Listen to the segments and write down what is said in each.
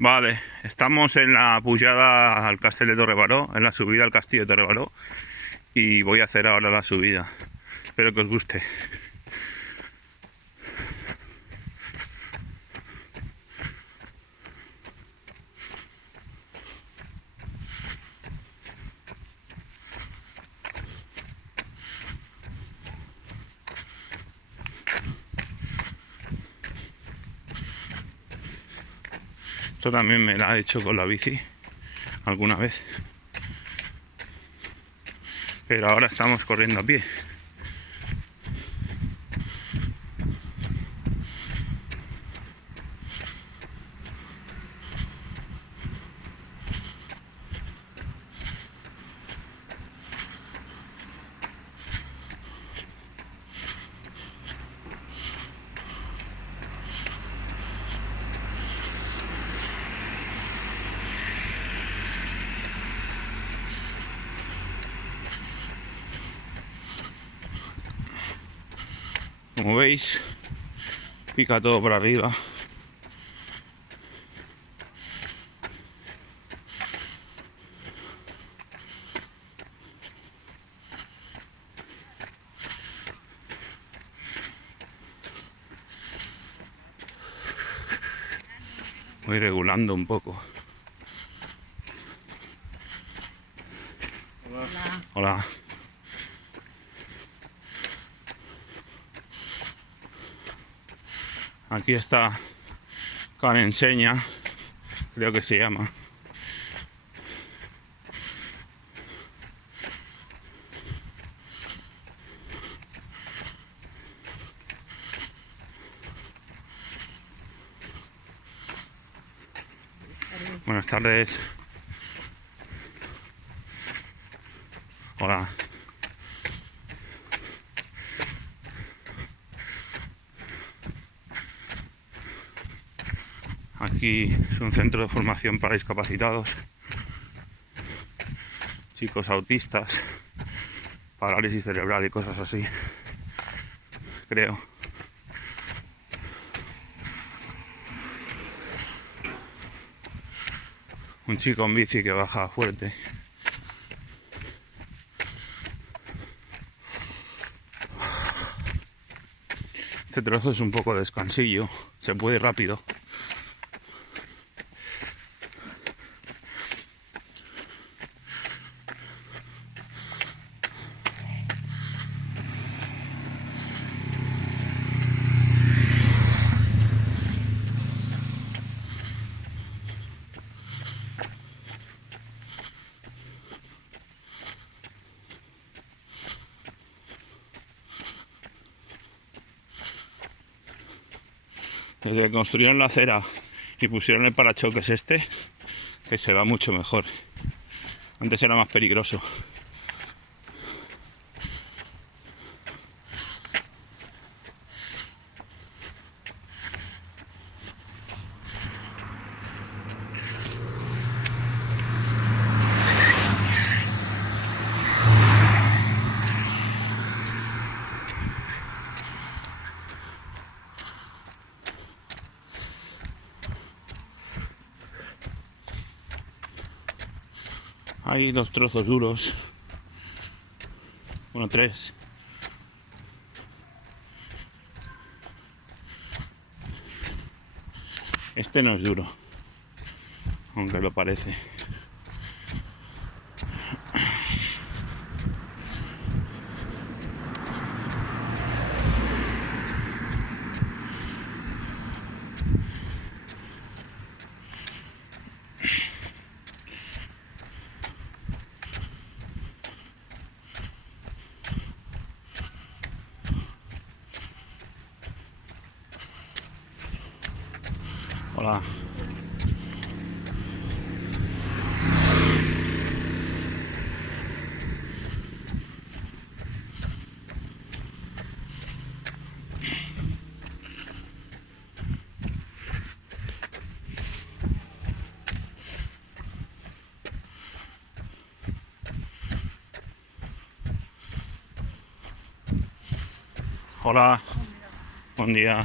Vale, estamos en la pujada al Castell de Torrebaró, en la subida al castillo de Torrebaró, y voy a hacer ahora la subida. Espero que os guste. Esto también me la he hecho con la bici alguna vez, pero ahora estamos corriendo a pie. Como veis, pica todo por arriba. Voy regulando un poco. Hola. Hola. Aquí está Can Enseña, creo que se llama. Buenas tardes. Hola. Aquí es un centro de formación para discapacitados, chicos autistas, parálisis cerebral y cosas así, creo. Un chico en bici que baja fuerte. Este trozo es un poco descansillo, se puede ir rápido. Desde que construyeron la acera y pusieron el parachoques este, que se va mucho mejor. Antes era más peligroso. Hay dos trozos duros. Bueno, tres. Este no es duro, aunque lo parece. Hola. Hola. Buen día.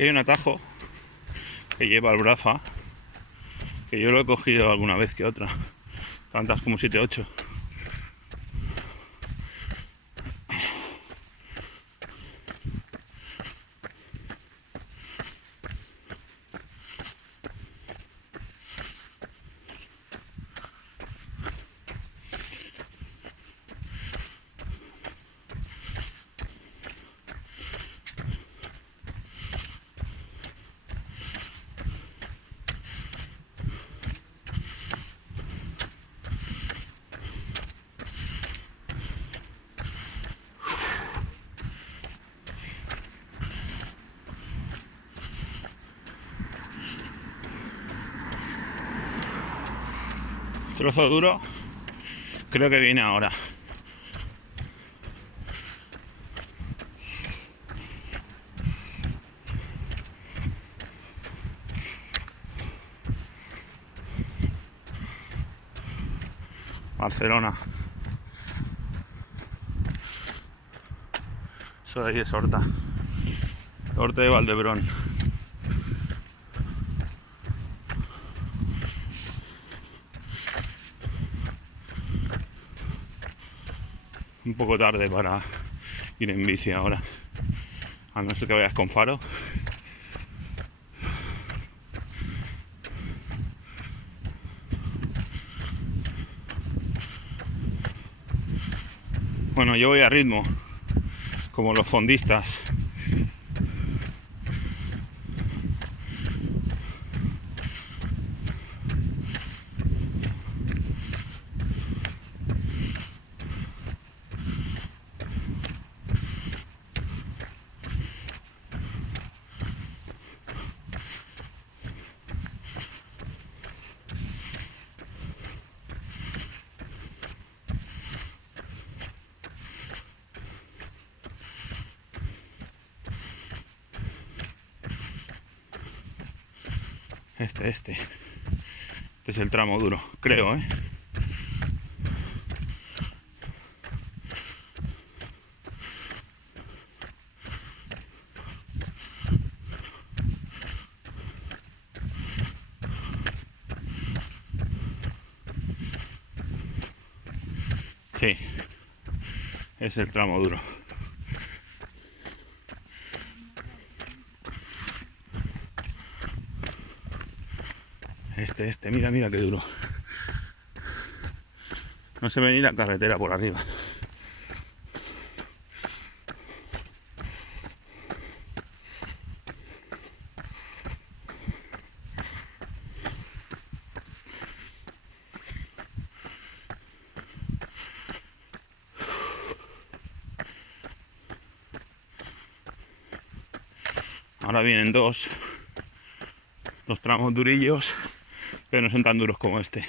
Y hay un atajo que lleva el Braza, que yo lo he cogido alguna vez que otra, tantas como 7-8. Trozo duro, creo que viene ahora. Barcelona. Eso de ahí es Horta. Horta de Valdebrón. Un poco tarde para ir en bici ahora, a no ser que vayas con faro. Bueno, yo voy a ritmo, como los fondistas. Este es el tramo duro, creo, ¿eh? Sí, es el tramo duro. Mira qué duro. No se ve ni la carretera por arriba. Ahora vienen dos tramos durillos, pero no son tan duros como este.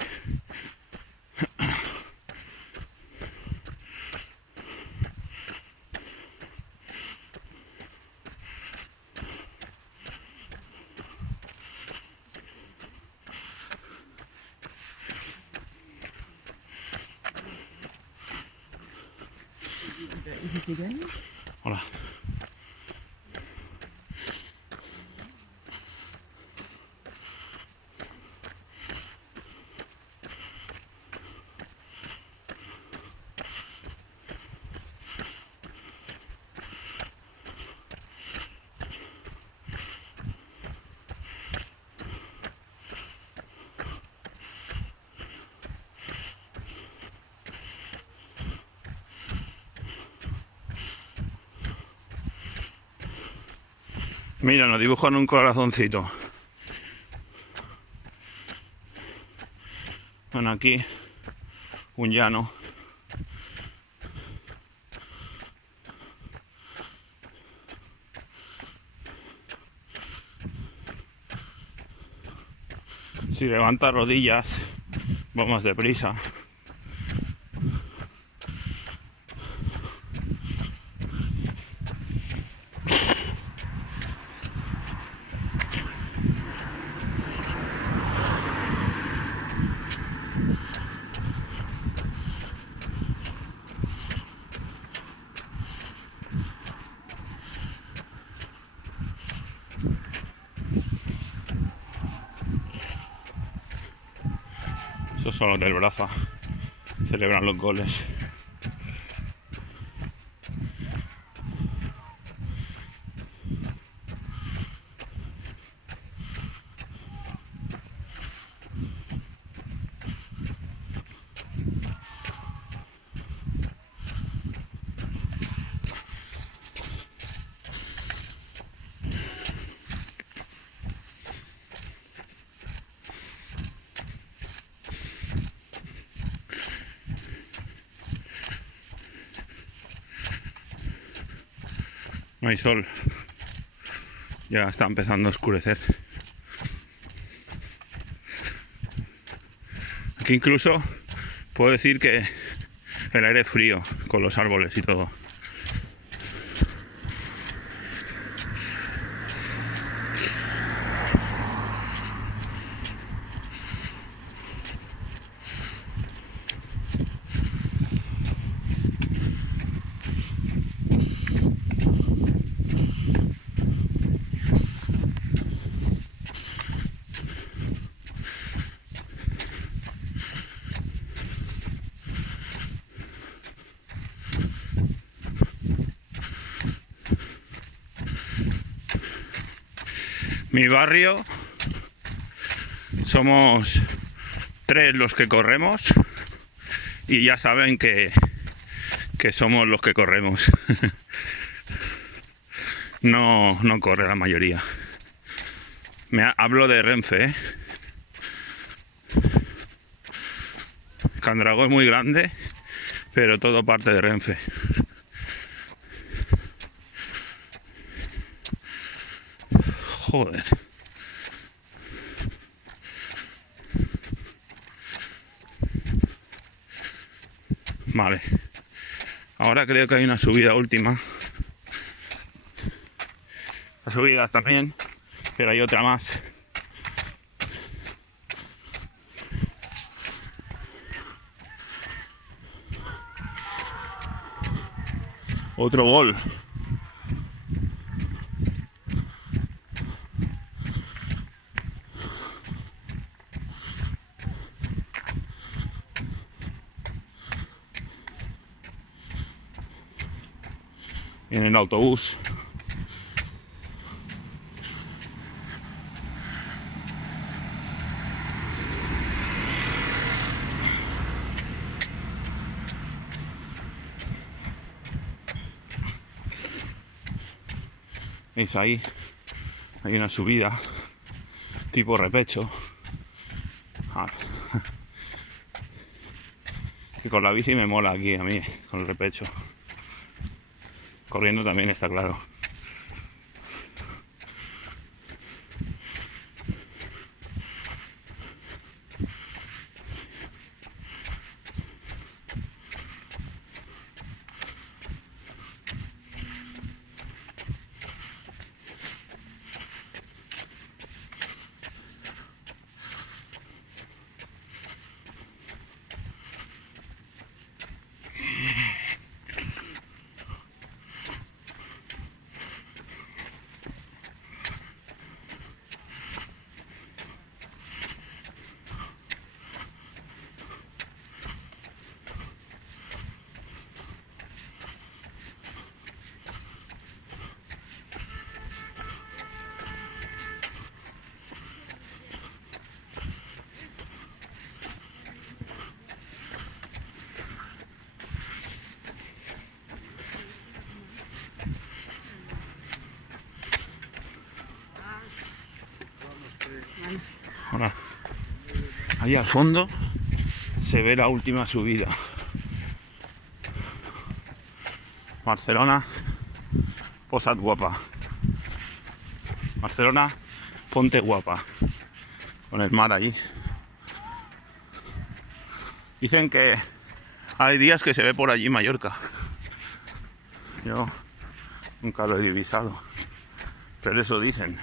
Hola. Mira, nos dibujan un corazoncito. Bueno, aquí un llano. Si levanta rodillas, vamos deprisa. Estos son los del Braza. Celebran los goles. No hay sol. Ya está empezando a oscurecer. Aquí incluso puedo decir que el aire es frío con los árboles y todo. Mi barrio somos 3 los que corremos y ya saben que somos los que corremos. No corre la mayoría. Hablo de Renfe, ¿eh? Candrago es muy grande, pero todo parte de Renfe. Joder. Vale. Ahora creo que hay una subida última. La subida también, pero hay otra más. Otro gol. En el autobús. ¿Veis ahí? Hay una subida tipo repecho. Que con la bici me mola aquí a mí, con el repecho. Corriendo también está claro. Ahora, ahí al fondo se ve la última subida. Barcelona, posad guapa. Barcelona, ponte guapa. Con el mar allí. Dicen que hay días que se ve por allí Mallorca. Yo nunca lo he divisado, pero eso dicen.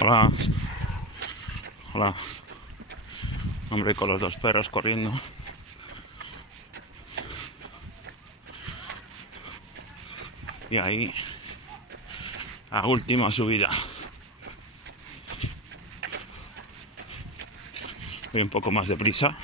Hola. Hola. Hola. Hombre, con los dos perros corriendo. Y ahí, la última subida. Voy un poco más deprisa.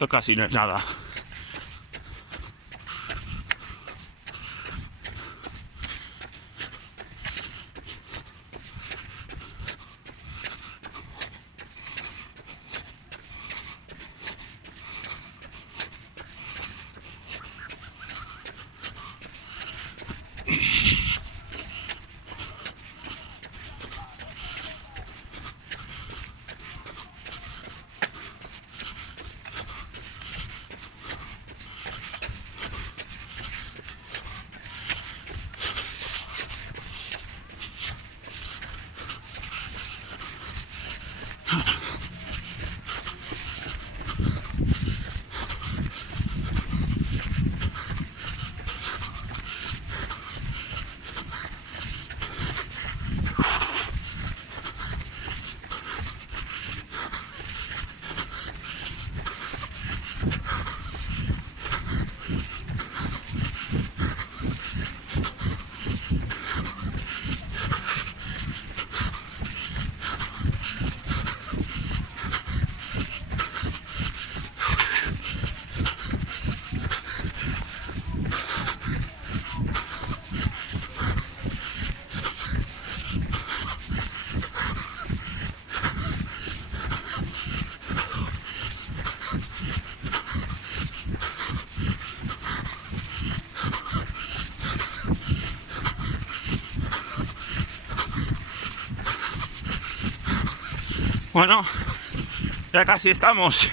Esto casi no es nada. Bueno, ya casi estamos.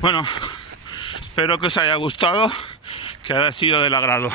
Bueno, espero que os haya gustado, que haya sido del agrado.